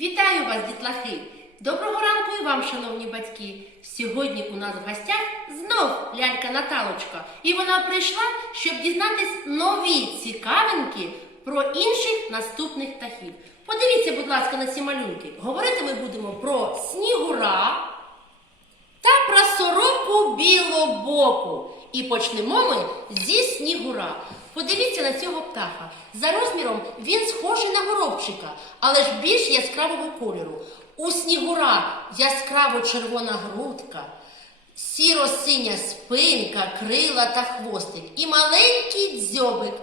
Вітаю вас, дітлахи! Доброго ранку і вам, шановні батьки! Сьогодні у нас в гостях знов лялька Наталочка, і вона прийшла, щоб дізнатись нові цікавинки про інших наступних птахів. Подивіться, будь ласка, на ці малюнки. Говорити ми будемо про снігура та про сороку білобоку. І почнемо ми зі снігура. Подивіться на цього птаха. За розміром він схожий на горобчика, але ж більш яскравого кольору. У снігура яскраво червона грудка, сіро-синя спинка, крила та хвостик і маленький дзьобик.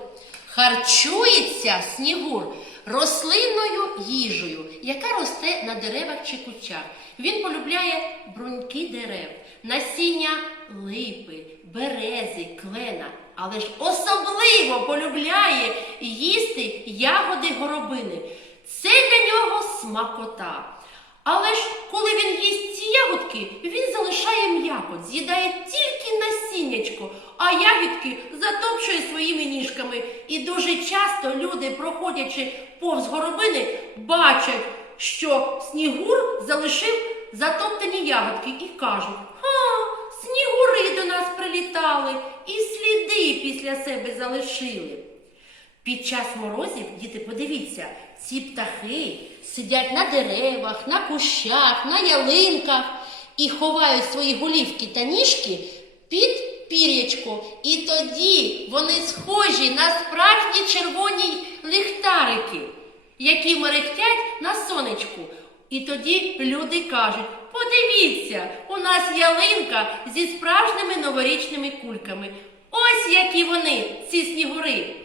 Харчується снігур рослинною їжею, яка росте на деревах чи кущах. Він полюбляє бруньки дерев, насіння липи, берези, клена, але ж особливо полюбляє їсти ягоди горобини. Це для нього смакота. Але ж коли він їсть ці ягодки, він залишає м'якоть, з'їдає тільки насіннячко, а ягідки затопчує своїми ніжками. І дуже часто люди, проходячи повз горобини, бачать, що снігур залишив затоптані ягодки і кажуть: Ха, снігури нас прилітали і сліди після себе залишили. Під час морозів, діти, подивіться, ці птахи сидять на деревах, на кущах, на ялинках і ховають свої голівки та ніжки під пір'ячко. І тоді вони схожі на справжні червоні ліхтарики, які мерехтять на сонечку. І тоді люди кажуть: подивіться, у нас ялинка зі справжніми новорічними кульками. Ось які вони, ці снігури.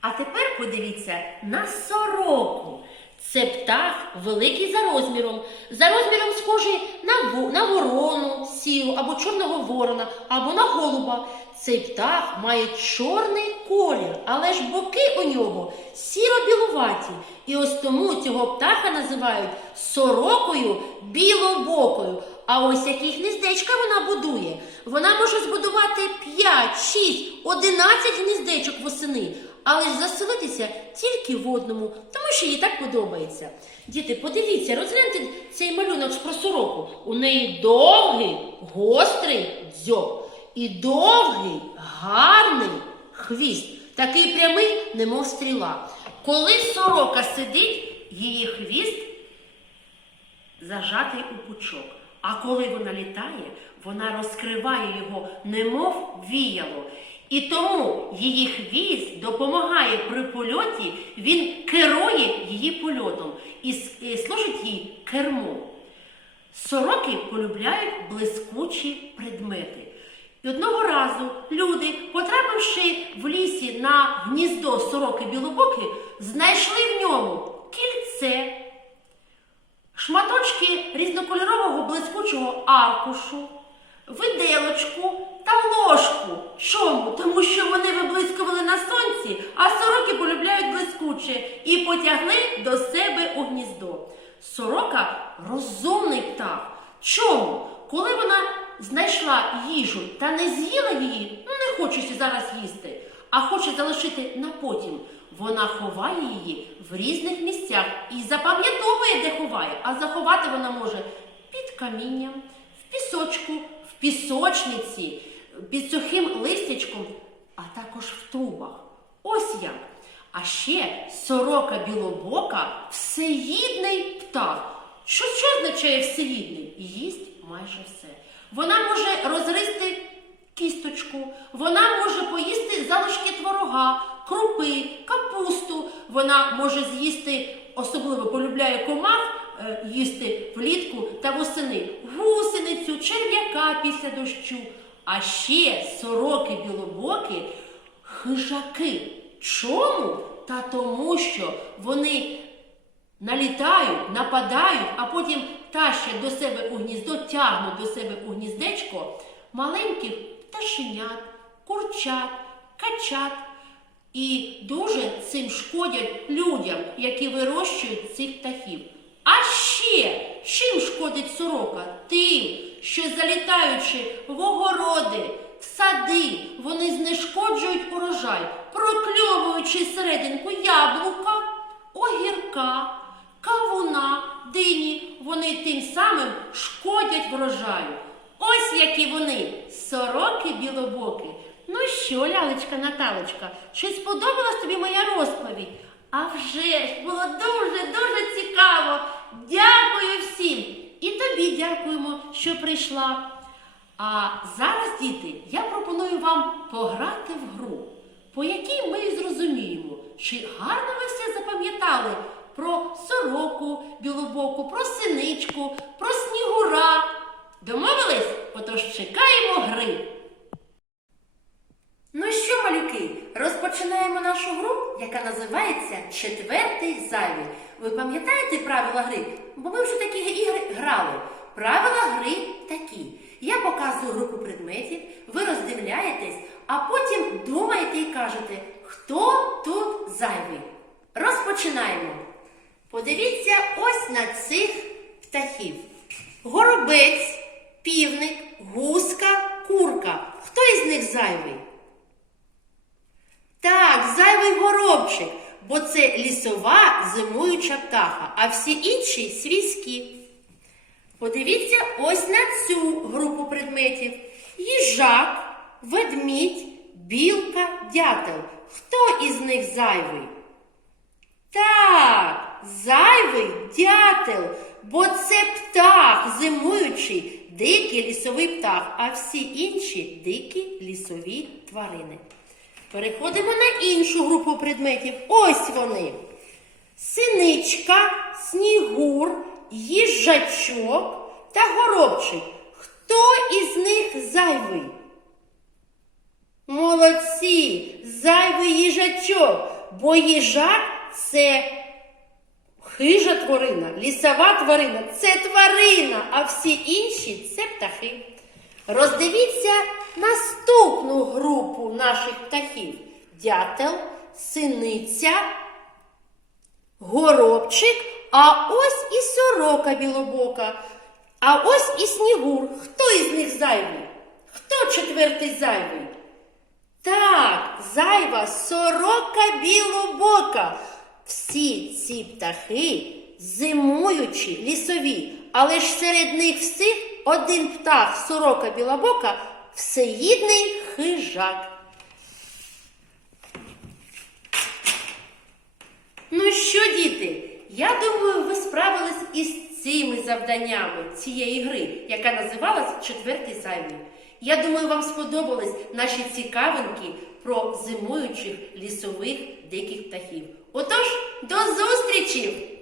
А тепер подивіться на сороку. Це птах великий за розміром. За розміром схожий на, на ворону, сіву або чорного ворона, або на голуба. Цей птах має чорний колір, але ж боки у нього сіро-білуваті. І ось тому цього птаха називають сорокою білобокою. А ось які гніздечка вона будує. Вона може збудувати 5, 6, 11 гніздечок восени, але ж заселитися тільки в одному, тому що їй так подобається. Діти, подивіться, розгляньте цей малюнок про сороку. У неї довгий, гострий дзьоб і довгий, гарний хвіст, такий прямий, немов стріла. Коли сорока сидить, її хвіст зажатий у пучок. А коли вона літає, вона розкриває його, немов віяло. І тому її хвіст допомагає при польоті, він керує її польотом і служить їй кермом. Сороки полюбляють блискучі предмети. Одного разу люди, потрапивши в лісі на гніздо сороки білобоки, знайшли в ньому кільце, шматочки різнокольорового блискучого аркушу, виделочку та ложку. Чому? Тому що вони виблискували на сонці, а сороки полюбляють блискуче і потягли до себе у гніздо. Сорока розумний птах. Чому? Коли вона знайшла їжу та не з'їла її, ну не хочеться зараз їсти, а хоче залишити на потім. Вона ховає її в різних місцях і запам'ятовує, де ховає, а заховати вона може під камінням, в пісочку, в пісочниці, під сухим листячком, а також в трубах. Ось як. А ще сорока білобока всеїдний птах. Що, що означає всеїдний? Їсть майже все. Вона може розгризти кісточку, вона може поїсти залишки творога, крупи, капусту. Вона може з'їсти, особливо полюбляє комах, е, їсти влітку та восени гусеницю, черв'яка після дощу. А ще сороки білобоки хижаки. Чому? Та тому, що вони налітають, нападають, а потім тащать до себе у гніздо, тягнуть до себе у гніздечко маленьких пташенят, курчат, качат. І дуже цим шкодять людям, які вирощують цих птахів. А ще чим шкодить сорока? Тим, що залітаючи в огороди, в сади, вони знешкоджують урожай, прокльовуючи серединку яблука. Ой, буряка, кавуна, дині. Вони тим самим шкодять врожаю. Ось які вони, сороки білобоки. Ну що, лялечка Наталочка, чи сподобалась тобі моя розповідь? А вже ж було дуже-дуже цікаво. Дякую всім. І тобі дякуємо, що прийшла. А зараз, діти, я пропоную вам пограти в гру, по якій ми зрозуміємо, чи гарно ви все запам'ятали про сороку білобоку, про синичку, про снігура. Домовились? Отож чекаємо гри. Ну що, малюки, розпочинаємо нашу гру, яка називається Четвертий зайвий. Ви пам'ятаєте правила гри? Бо ми вже такі ігри грали. Правила гри такі. Я показую групу предметів, ви роздивляєтесь, а потім думаєте і кажете, хто тут зайвий. Розпочинаємо. Подивіться ось на цих птахів: горобець, півник, гуска, курка. Хто із них зайвий? Так, зайвий горобчик, бо це лісова зимуюча птаха, а всі інші свійські. Подивіться ось на цю групу предметів: їжак, ведмідь, білка, дятел. Хто із них зайвий? Так, зайвий дятел, бо це птах зимуючий, дикий лісовий птах, а всі інші дикі лісові тварини. Переходимо на іншу групу предметів. Ось вони. Синичка, снігур, їжачок та горобчик. Хто із них зайвий? Молодці! Зайвий їжачок, бо їжак це хижа тварина, лісова тварина це тварина, а всі інші це птахи. Роздивіться наступну групу наших птахів: дятел, синиця, горобчик, а ось і сорока білобока, а ось і снігур. Хто із них зайвий? Хто четвертий зайвий? Так, зайва сорока білобока. Всі ці птахи зимуючі, лісові, але ж серед них всіх один птах, сорока білобока, всеїдний хижак. Ну що, діти? Я думаю, ви справились із цими завданнями цієї гри, яка називалась Четвертий зайвий. Я думаю, вам сподобались наші цікавинки про зимуючих лісових диких птахів. Отож, до зустрічі!